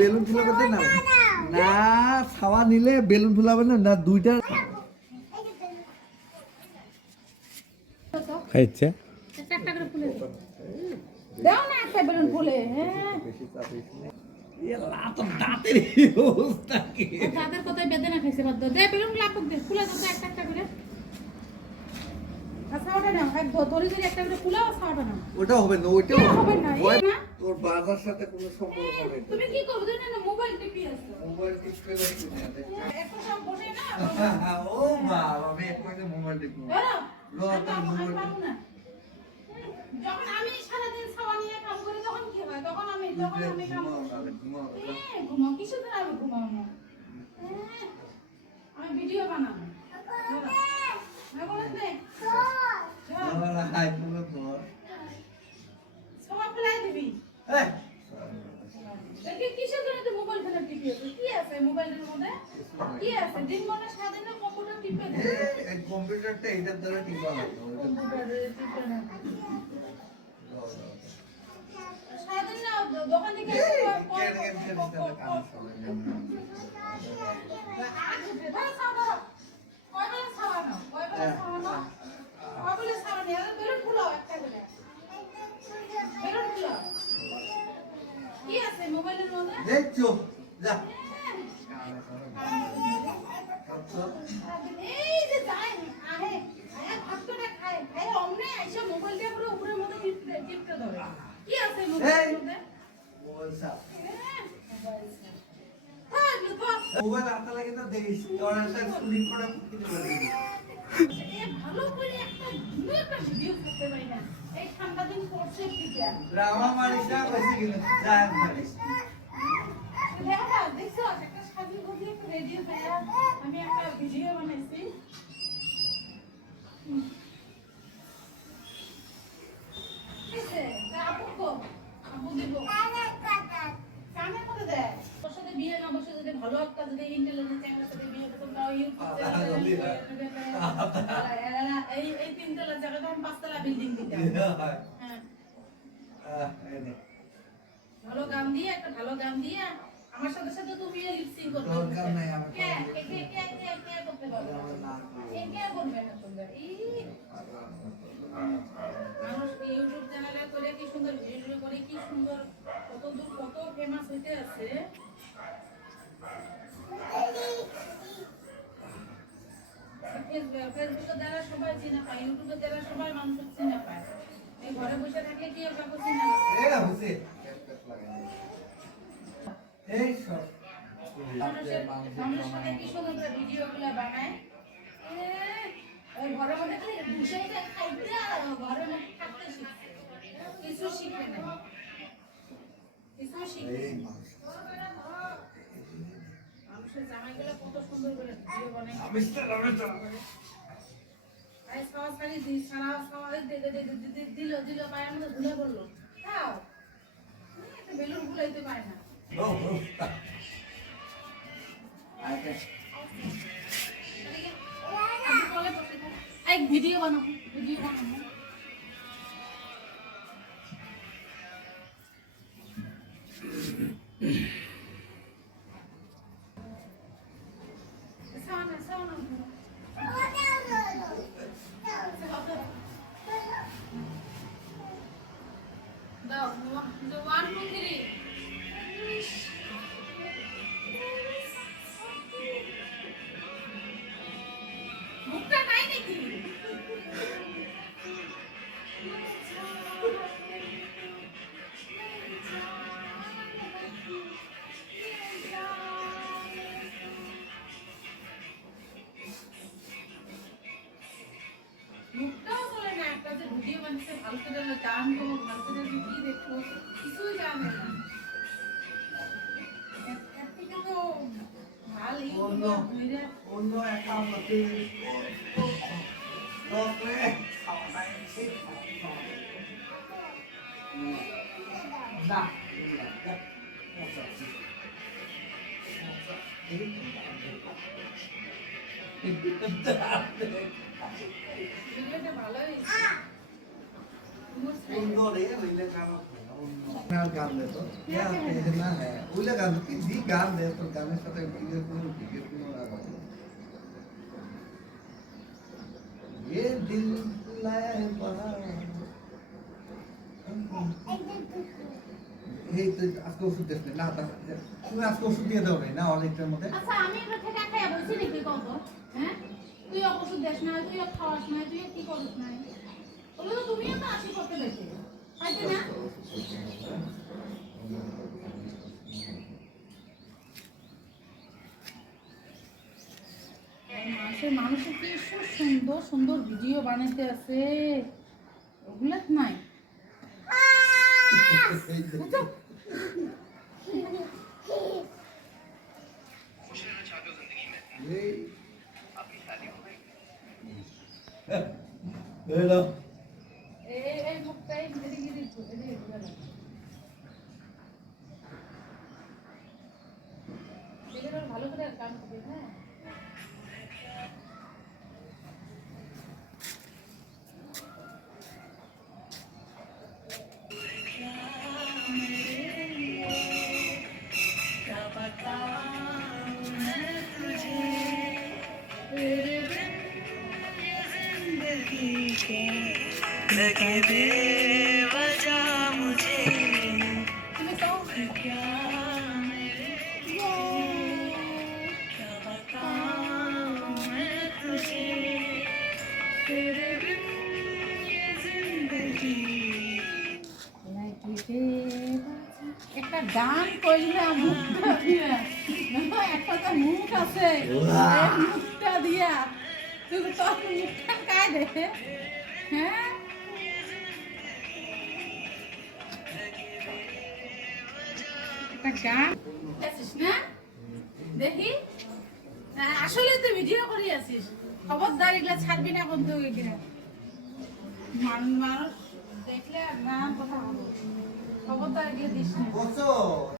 balloon ফুলাবে না না ছাওয়া নিলে বেলুন ফুলাবে না না দুইটা খাইছে একটা করে ফুলে দাও না একটা বেলুন ফুলে হ্যাঁ দাঁতের অবস্থা কি দাঁতের কোথায় বেদনা খাইছে বাদ দে বেলুন লাপুক দে ফুলে দাও একটা করে আচ্ছা ওটা না এক ধরে ধরে একটা করে ফুলাও ছাওয়াটা না ওটা হবে না ওইটা হবে না তোর বাজার সাথে কোনো সম্পর্ক হবে না তুমি কি করবে না মোবাইল টিপি আছে মোবাইল টিপে না একটু সব বসে না ও মা আমি এক মিনিটে মোবাইল টিপবো লো তার মোবাইল যখন আমি সারা দিন ছাওয়া নিয়ে কাম করি তখন কি হয় তখন আমি কাম করি ঘুমাও কিছু দিন আমি ঘুমাও না আমি ভিডিও বানাবো না বলেন দে হাই পুরো ধর সব ফেলাই দিবি এই দেখি কিসের জন্য তুই মোবাইল ফেলে টিপি আছে কি আছে মোবাইলের মধ্যে কি আছে দিন মনে সারাদিন কম্পিউটার টিপে দে এই কম্পিউটারটা এটার দ্বারা টিপা হয় কম্পিউটারে টিপে না সারাদিন না দোকান থেকে কি আছে মোবাইলের মধ্যে দেখছো যা এই যে যায় আহে ভাতটা খায় খায় অমনে আইসা মোবাইলটা পুরো উপরের মধ্যে টিপতে ধরে কি আছে মোবাইলের মধ্যে মোবাইল সাপ মোবাইল হাতে লাগে তো দেখিস তোর একটা স্ক্রিন করে কিনে বলি ভালো করে একটা ভিডিও করতে পারি না এই ঠান্ডা দিন পড়ছে ঠিকই ড্রামা মারিস না কইছি কিনা যা মারিস দেখা দেখছো একটা সাজি গুজি রেডি হয়ে আমি একটা ভিডিও বানাইছি কিসে আপু দিব কানে করে দে তোর সাথে বিয়ে না বসে যদি ভালো একটা যদি ইন্টেলিজেন্ট চ্যানেলের সাথে বিয়ে করতে তাও ইউটিউব এই তিনতলা জায়গাটা আমি পাঁচতলা বিল্ডিং দিতাম হ্যাঁ ভালো গান দিয়ে একটা ভালো গান দিয়ে আমার সাথে সাথে তুমি লিপসিং করতে দরকার নাই আমার কে করতে পারবে কে করবে না সুন্দর মানুষ ইউটিউব চ্যানেলে করে কি সুন্দর ভিডিও করে কি সুন্দর কত দূর কত ফেমাস হইতে আছে ফেসবুকের দ্বারা সবাই চিনা পায় ইউটিউবের দ্বারা সবাই মানুষ চিনা পায় এই ঘরে বসে থাকলে কি আর কাউকে চিনা এ হইছে এই সব মানুষের সাথে কি সুন্দর করে ভিডিওগুলো বানায় ওই ঘরের মধ্যে বসে খাইতে আর ঘরের মধ্যে থাকতে শিখছে কিছু শিখে না কিছু শিখে মানুষের জামাইগুলো কত সুন্দর করে ভিডিও বানায় আই সারা সারি দি সারা সারা দিল পায়ের মধ্যে ধুলে পড়লো খাও একটা বেলুন ভুলাইতে পারে না एक वीडियो बनाओ মুখটাও বলে না একটা যে ভিডিও বানাচ্ছে ভালো করে গান গাবো ভালো করে কি দেখো কিছুই জানে না একটু তো ভালো অন্য একাউন্টে না ভিডিওটা ভালো হয়েছে সুন্দর হইলে কারণ গান দে তো না হ্যাঁ ওইটা গান কি জি গান দে তোর গানের সাথে বিয়ের কোনো টিকেট কোনো লাগাবো ये दिल लाए बहार এই তো আজকে ওষুধ দিস না তুমি আজকে ওষুধ দিয়ে দাও না অনেকটার মধ্যে আচ্ছা আমি এটা থেকে খাইয়া বলছি নাকি কত হ্যাঁ তুই ওষুধ দেস না তুই খাওয়াস না তুই কি করিস না ওগুলো তো তুমিও তো আসি করতে দেখে তাইতে না মানুষের কি সুন্দর সুন্দর ভিডিও বানাইতে আছে ওগুলা নাই ভালো করে কাম করবে হ্যাঁ लगे बेवजह मुझे क्या बताऊं मैं तुझे तेरे बिन ये जिंदगी একটা গান কইলাম মুখটা দিয়া একটা তো মুখ আছে মুখটা দিয়া তুই তো মুখটা কাই দে হ্যাঁ একটা গান আছিস না দেখি আসলে তুই ভিডিও করি আছিস খবরদার এগুলা ছাড়বি না বন্ধু এগুলা মানুষ দেখলে না কথা বলবো খবরদার এগুলো দিস না